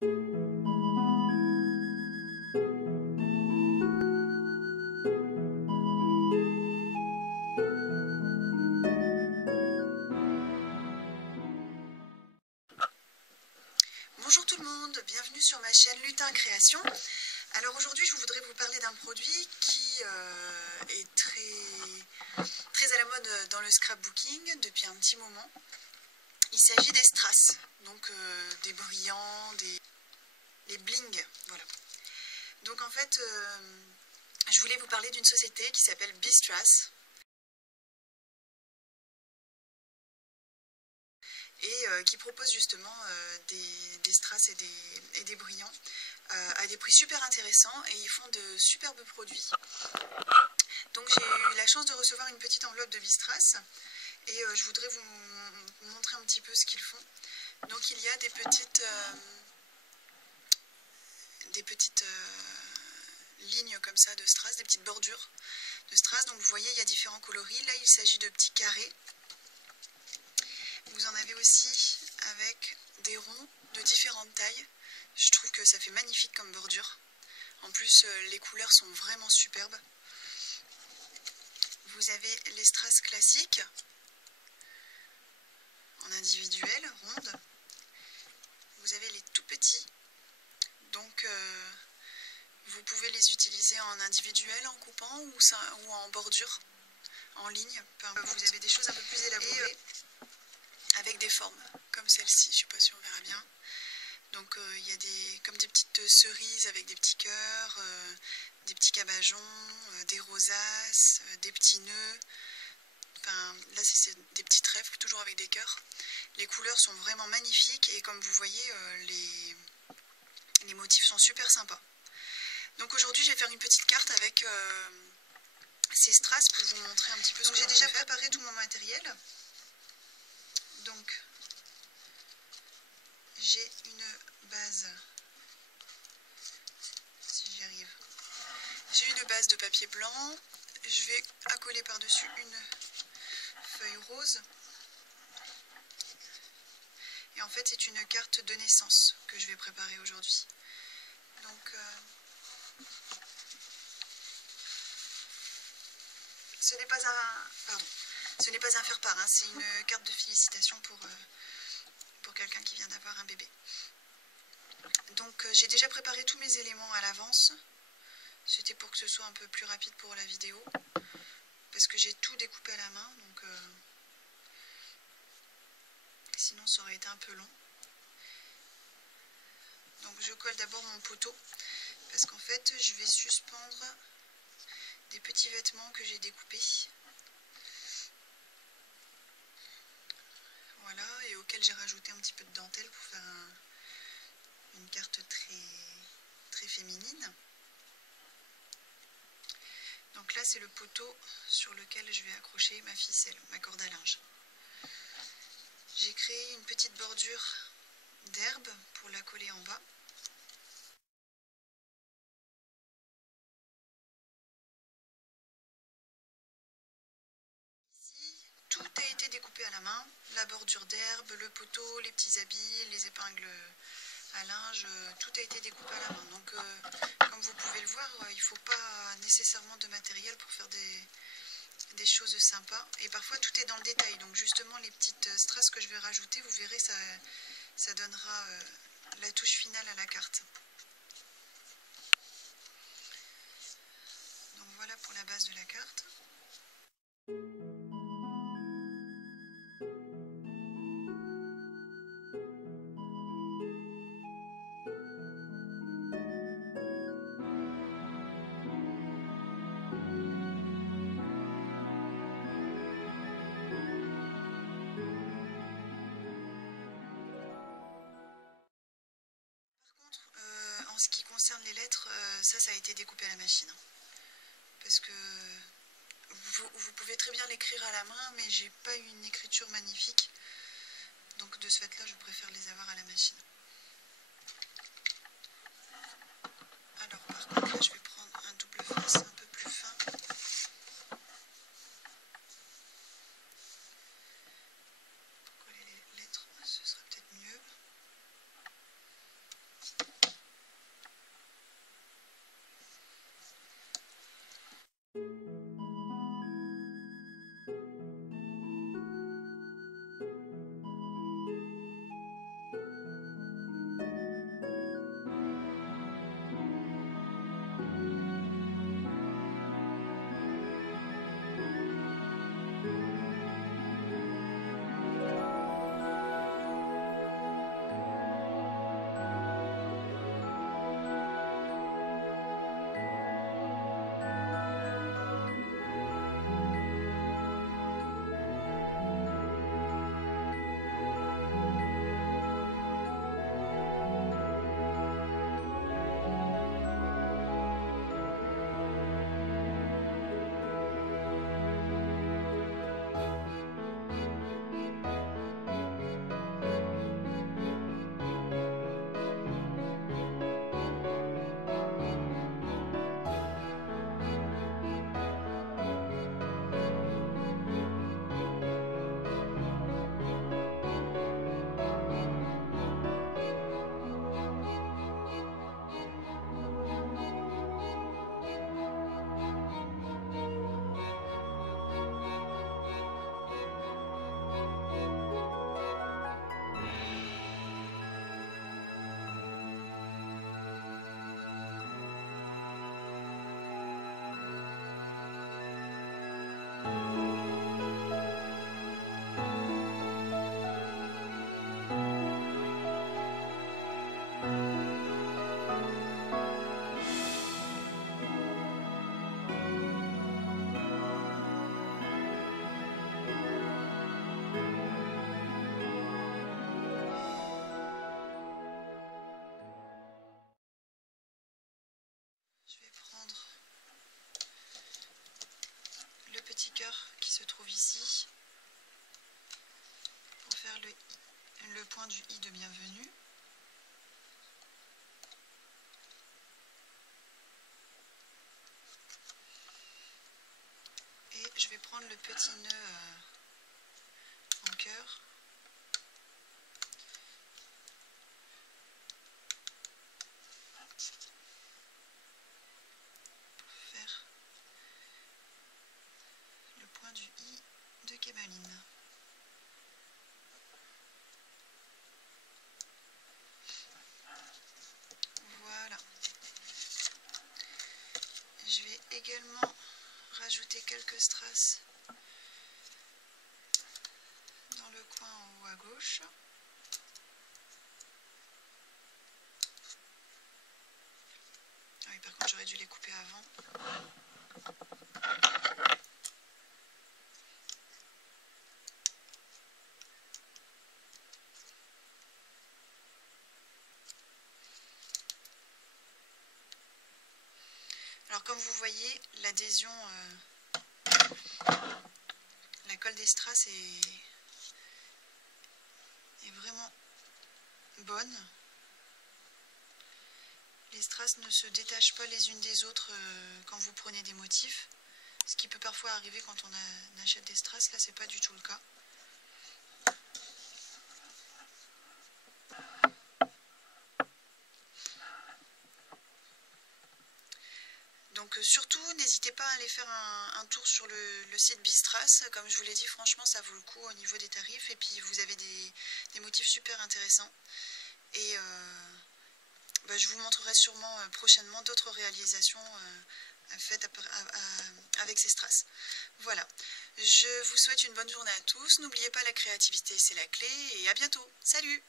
Bonjour tout le monde, bienvenue sur ma chaîne Lutin Création. Alors aujourd'hui je voudrais vous parler d'un produit qui est très à la mode dans le scrapbooking depuis un petit moment. Il s'agit des strass, donc des brillants, des bling, voilà. Donc en fait je voulais vous parler d'une société qui s'appelle Beestrass et qui propose justement des strass et des brillants à des prix super intéressants, et ils font de superbes produits. Donc j'ai eu la chance de recevoir une petite enveloppe de Beestrass et je voudrais vous montrer un petit peu ce qu'ils font. Donc il y a des petites lignes comme ça de strass, des petites bordures de strass. Donc vous voyez, il y a différents coloris. Là il s'agit de petits carrés. Vous en avez aussi avec des ronds de différentes tailles. Je trouve que ça fait magnifique comme bordure. En plus, les couleurs sont vraiment superbes. Vous avez les strass classiques en individuel, ronde. Vous avez les tout petits. Donc, vous pouvez les utiliser en individuel, en coupant ou en bordure, en ligne. Vous avez des choses un peu plus élaborées avec des formes comme celle-ci. Je ne sais pas si on verra bien. Donc il y a comme des petites cerises avec des petits cœurs, des petits cabajon, des rosaces, des petits nœuds. Enfin, là c'est des petits trèfles, toujours avec des cœurs. Les couleurs sont vraiment magnifiques et comme vous voyez, les motifs sont super sympas. Donc aujourd'hui je vais faire une petite carte avec ces strass pour vous montrer un petit peu ce que j'ai déjà préparé tout mon matériel. Donc j'ai une base, si j'y arrive, j'ai une base de papier blanc, je vais accoler par-dessus une feuille rose, et en fait c'est une carte de naissance que je vais préparer aujourd'hui. Donc ce n'est pas un faire-part, hein, c'est une carte de félicitations pour quelqu'un qui vient d'avoir un bébé. Donc j'ai déjà préparé tous mes éléments à l'avance. C'était pour que ce soit un peu plus rapide pour la vidéo, parce que j'ai tout découpé à la main, donc sinon ça aurait été un peu long. Donc je colle d'abord mon poteau, parce qu'en fait je vais suspendre des petits vêtements que j'ai découpés. Voilà, et auquel j'ai rajouté un petit peu de dentelle pour faire une carte très féminine. Donc là c'est le poteau sur lequel je vais accrocher ma ficelle, ma corde à linge. J'ai créé une petite bordure d'herbe pour la coller en bas. Ici, tout a été découpé à la main, la bordure d'herbe, le poteau, les petits habits, les épingles à linge, tout a été découpé à la main. Donc comme vous pouvez le voir, il ne faut pas nécessairement de matériel pour faire des choses sympas, et parfois tout est dans le détail. Donc justement les petites strass que je vais rajouter, vous verrez, ça donnera la touche finale à la carte. Donc voilà pour la base de la carte. En ce qui concerne les lettres, ça a été découpé à la machine. Parce que vous pouvez très bien l'écrire à la main, mais j'ai pas eu une écriture magnifique. Donc de ce fait-là, je préfère les avoir à la machine. Alors par contre, là, je vais prendre un double face un peu plus fin. Pour coller les lettres, ce sera peut-être mieux. cœur qui se trouve ici pour faire le point du i de bienvenue. Et je vais prendre le petit nœud en cœur. Pour faire le point du i de Kébaline. Voilà. Je vais également rajouter quelques strass dans le coin en haut à gauche. Ah oui, par contre j'aurais dû les couper avant. Alors comme vous voyez, l'adhésion, la colle des strass est vraiment bonne. Les strass ne se détachent pas les unes des autres quand vous prenez des motifs. Ce qui peut parfois arriver quand on achète des strass, là c'est pas du tout le cas. Donc surtout, n'hésitez pas à aller faire un tour sur le site Bistrass. Comme je vous l'ai dit, franchement, ça vaut le coup au niveau des tarifs. Et puis, vous avez des motifs super intéressants. Et je vous montrerai sûrement prochainement d'autres réalisations faites avec ces strass. Voilà. Je vous souhaite une bonne journée à tous. N'oubliez pas, la créativité, c'est la clé. Et à bientôt. Salut!